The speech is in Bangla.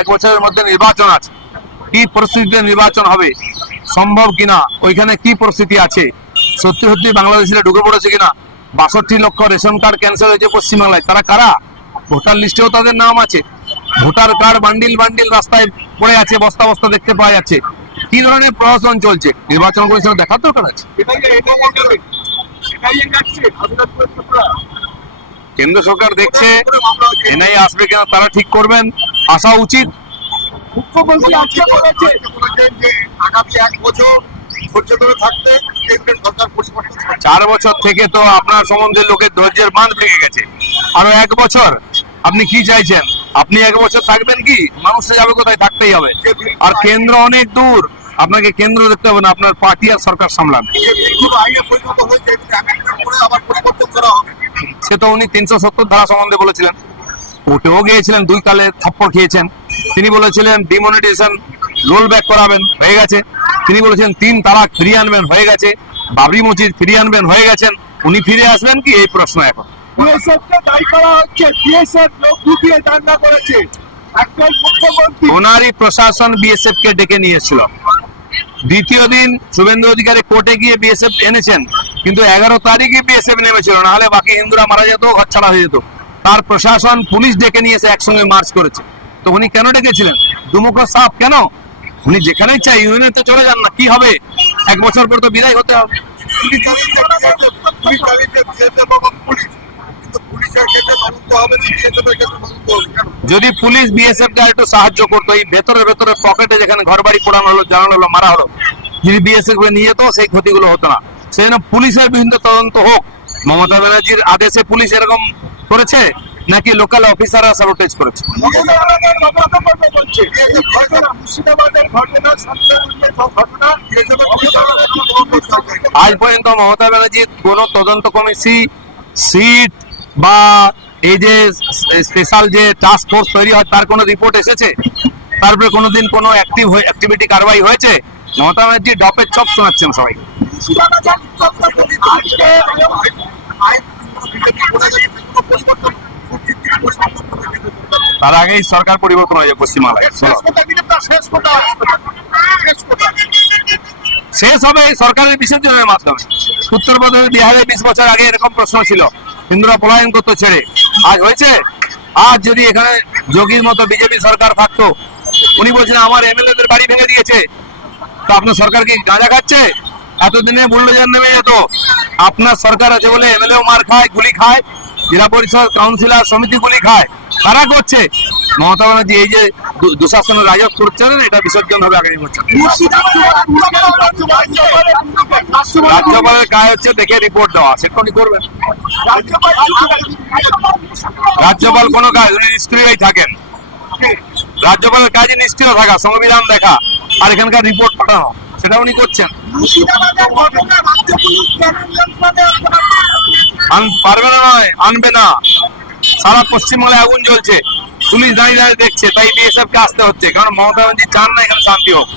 1 বছরের মধ্যে নির্বাচন আছে, কি পরিস্থিতিতে নির্বাচন হবে, সম্ভব কিনা, ওইখানে কি পরিস্থিতি আছে, সত্যি সত্যি বাংলাদেশিরা ঢুকে পড়েছে কিনা, 62 লক্ষ রেশন কার্ড ক্যান্সেল হয়েছে পশ্চিমবাংলায়, তারা কারা? ভোটার লিস্টেও তাদের নাম আছে, ভোটার কার্ড বান্ডিল বান্ডিল রাস্তায় পড়ে আছে, বস্তা বস্তা দেখতে পাওয়া যাচ্ছে। কি ধরনের প্রশাসন চলছে, নির্বাচন কমিশন দেখার দরকার আছে। কেন্দ্র সরকার দেখছে, এনআইএ আসবে কিনা তারা ঠিক করবেন, আসা উচিত। মুখ্যমন্ত্রী আজকে বলেছেন যে আগামী 1 বছর ধৈর্য ধরে থাকতে কেন্দ্রের সরকার পরিবর্তন 4 বছর থেকে তো আপনার সম্বন্ধে লোকের ধৈর্যের বাঁধ ভেঙে গেছে, আরো 1 বছর আপনি কি চাইছেন? আপনি 1 বছর থাকবেন কি? মানুষে যাবে কোথায়, থাকতেই হবে। আর কেন্দ্র অনেক দূর, আপনাকে কেন্দ্র দেখতে হবে না, আপনার পার্টি আর সরকার সামলান। সে তো উনি 370 ধারা সম্বন্ধে বলেছিলেন, কোর্টেও গিয়েছিলেন, 2 কালে থাপ্পড় খেয়েছেন। তিনি বলেছিলেন ডিমনিটাইজেশন রোল ব্যাক করাবেন, হয়ে গেছে। তিনি বলেছেন 3 তালাক ফিরিয়ে আনবেন, হয়ে গেছে। বাবরি মসজিদ ফিরিয়ে আনবেন, হয়ে গেছেন। উনি ফিরে আসবেন কি, এই প্রশ্ন এখন। ওনারই প্রশাসন বিএসএফ কে ডেকে নিয়েছিল। দ্বিতীয় দিন শুভেন্দু অধিকারী কোর্টে গিয়ে বিএসএফ এনেছেন, কিন্তু 11 তারিখে বিএসএফ নেমেছিল, নাহলে বাকি হিন্দুরা মারা যেত, ঘরছাড়া হয়ে যেত। তার প্রশাসন পুলিশ ডেকে নিয়েছে, একসঙ্গে মার্চ করেছে। তো উনি কেন ডেকেছিলেন? দুমুখ সাপ কেন? উনি যেখানেই চাই ইউনিয়নে চলে যান না, কি হবে? 1 বছর পর তো বিদায় হতে হবে। যদি পুলিশ বিএসএফ কে একটু সাহায্য করতো, এই ভেতরে ভেতরে পকেটে যেখানে ঘর বাড়ি পোড়ানো হলো, জানানো হলো, মারা হলো, যদি বিএসএফ কে নিয়ে যেত, সেই ক্ষতিগুলো হতো না। সেই জন্য পুলিশের বিভিন্ন তদন্ত হোক। মমতা ব্যানার্জির আদেশে পুলিশ এরকম করেছে, নাকি লোকাল অফিসাররা সাবোটেজ করেছে? আজ পর্যন্ত মমতা ব্যানার্জির কোন তদন্ত কমিটি, সিট বা এই যে স্পেশাল যে টাস্ক ফোর্স তৈরি হয়, তার কোনো রিপোর্ট এসেছে? তারপরে কোনোদিন কোনো অ্যাক্টিভিটি কারবাই হয়েছে? মমতা ব্যানার্জি ডপের চপ শোনাচ্ছেন সবাই। তার আগেই সরকার পরিবর্তন হয়ে যায় পশ্চিমবাংলায়। শেষ হবে সরকারের বিসর্জনের মাধ্যমে। উত্তরপ্রদেশ, বিহারে 20 বছর আগে এরকম প্রশ্ন ছিল, হিন্দুরা পলায়ন করতো ছেড়ে। আজ হয়েছে? আজ যদি এখানে যোগীর মতো বিজেপি সরকার থাকতো, উনি বলছেন আমার এমএলএদের বাড়ি ভেঙে দিয়েছে, তো আপনার সরকার কি গাঁজা খাচ্ছে? এতদিনে বুলডোজার নেমে যেত। আপনার সরকার আছে বলে এমএলএও মার খায়, গুলি খায়, জেলা পরিষদ কাউন্সিলর সমিতি গুলি খায়, কারা করছে? মমতা ব্যানার্জি এই যে দুঃশাসনের রাজত্ব করছেন, এটা বিসর্জন হবে আগামী বছর। রাজ্যপালের কাজ হচ্ছে দেখে রিপোর্ট দেওয়া, সেটা উনি করবেন। রাজ্যপাল কোনো কাজ, উনি নিষ্ক্রিয়ই থাকেন। রাজ্যপালের কাজই নিষ্ক্রিয় থাকা, সংবিধান দেখা, আর এখানকার রিপোর্ট পাঠানো, সেটা উনি করছেন। পারবে না নয়, আনবে না। সারা পশ্চিমবাংলায় আগুন জ্বলছে, পুলিশ দাঁড়িয়ে দাঁড়িয়ে দেখছে, তাই বিএসএফ কে আসতে হচ্ছে, কারণ মমতা ব্যানার্জি চান না এখানে শান্তি হোক।